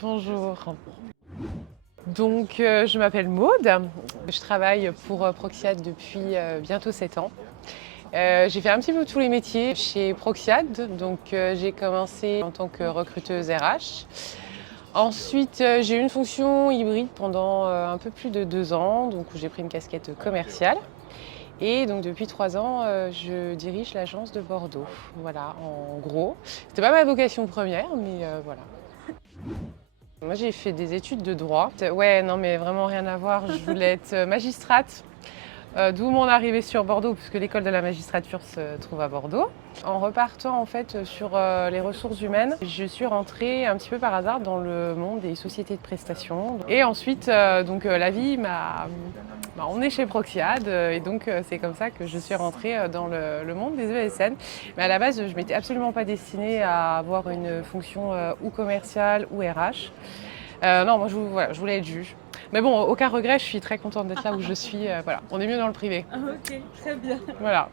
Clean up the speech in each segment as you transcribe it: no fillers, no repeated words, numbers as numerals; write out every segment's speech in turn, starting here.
Bonjour. Donc, je m'appelle Maude. Je travaille pour Proxiad depuis bientôt 7 ans. J'ai fait un petit peu tous les métiers chez Proxiad. Donc, j'ai commencé en tant que recruteuse RH. Ensuite, j'ai eu une fonction hybride pendant un peu plus de 2 ans, donc où j'ai pris une casquette commerciale. Et donc depuis 3 ans, je dirige l'agence de Bordeaux. Voilà, en gros. C'était pas ma vocation première, mais voilà. Moi, j'ai fait des études de droit. Ouais, non, mais vraiment rien à voir. Je voulais être magistrate, d'où mon arrivée sur Bordeaux, puisque l'école de la magistrature se trouve à Bordeaux. En repartant en fait sur les ressources humaines, je suis rentrée un petit peu par hasard dans le monde des sociétés de prestations. Et ensuite, la vie m'a emmenée chez Proxiad, et donc c'est comme ça que je suis rentrée dans le monde des ESN. Mais à la base, je m'étais absolument pas destinée à avoir une fonction ou commerciale ou RH. Non, moi voilà, je voulais être juge. Mais bon, aucun regret, je suis très contente d'être là où je suis. Voilà, on est mieux dans le privé. Ah, ok, très bien. Voilà.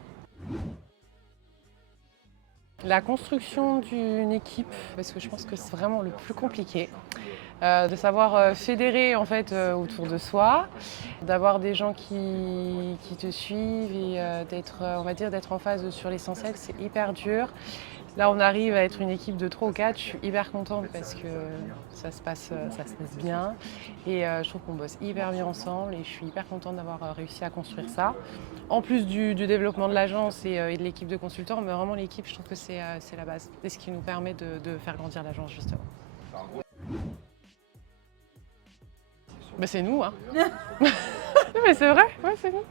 La construction d'une équipe, parce que je pense que c'est vraiment le plus compliqué, de savoir fédérer en fait autour de soi, d'avoir des gens qui te suivent et d'être, on va dire, d'être en phase sur l'essentiel, c'est hyper dur. Là, on arrive à être une équipe de 3 ou 4. Je suis hyper contente parce que ça se passe bien. Et je trouve qu'on bosse hyper bien ensemble et je suis hyper contente d'avoir réussi à construire ça. En plus du développement de l'agence et de l'équipe de consultants, mais vraiment l'équipe, je trouve que c'est la base. C'est ce qui nous permet de faire grandir l'agence, justement. Bah, c'est nous, hein. Non, mais c'est vrai, ouais, c'est nous.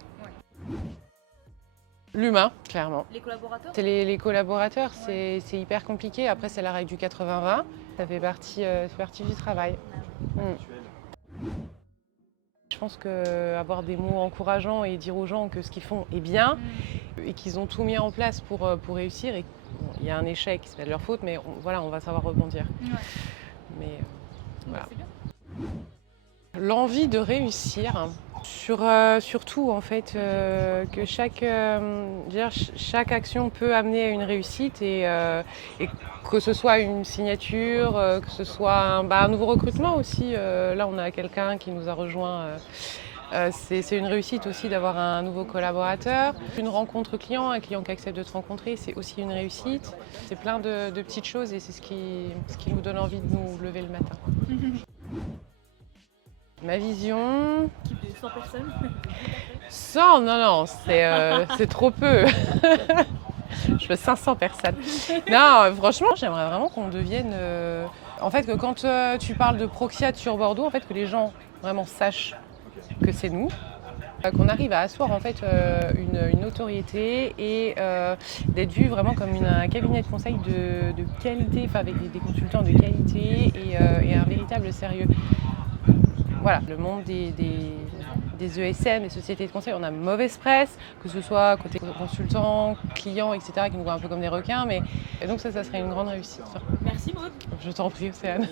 L'humain, clairement. Les collaborateurs? C'est les collaborateurs, c'est hyper compliqué. Après, c'est la règle du 80-20. Ça fait partie du travail. Je pense qu'avoir des mots encourageants et dire aux gens que ce qu'ils font est bien et qu'ils ont tout mis en place pour réussir. Et bon, il y a un échec, c'est pas de leur faute, mais voilà, on va savoir rebondir. Ouais. Mais voilà. C'est bien. L'envie de réussir, surtout en fait, que chaque action peut amener à une réussite et que ce soit une signature, que ce soit un nouveau recrutement aussi. Là, on a quelqu'un qui nous a rejoint. C'est une réussite aussi d'avoir un nouveau collaborateur. Une rencontre client, un client qui accepte de te rencontrer, c'est aussi une réussite. C'est plein de petites choses et c'est ce qui nous donne envie de nous lever le matin. Ma vision, Équipe de 100 personnes. 100, non, c'est trop peu. Je fais 500 personnes. Non, franchement, j'aimerais vraiment qu'on devienne... En fait, que quand tu parles de Proxiad sur Bordeaux, en fait, que les gens vraiment sachent que c'est nous. Qu'on arrive à asseoir en fait une notoriété et d'être vu vraiment comme un cabinet de conseil de qualité, enfin avec des consultants de qualité et un véritable sérieux. Voilà, le monde des ESN, des sociétés de conseil, on a mauvaise presse, que ce soit côté consultants, clients, etc., qui nous voient un peu comme des requins, mais et donc ça serait une grande réussite. Merci Maud. Je t'en prie, Océane.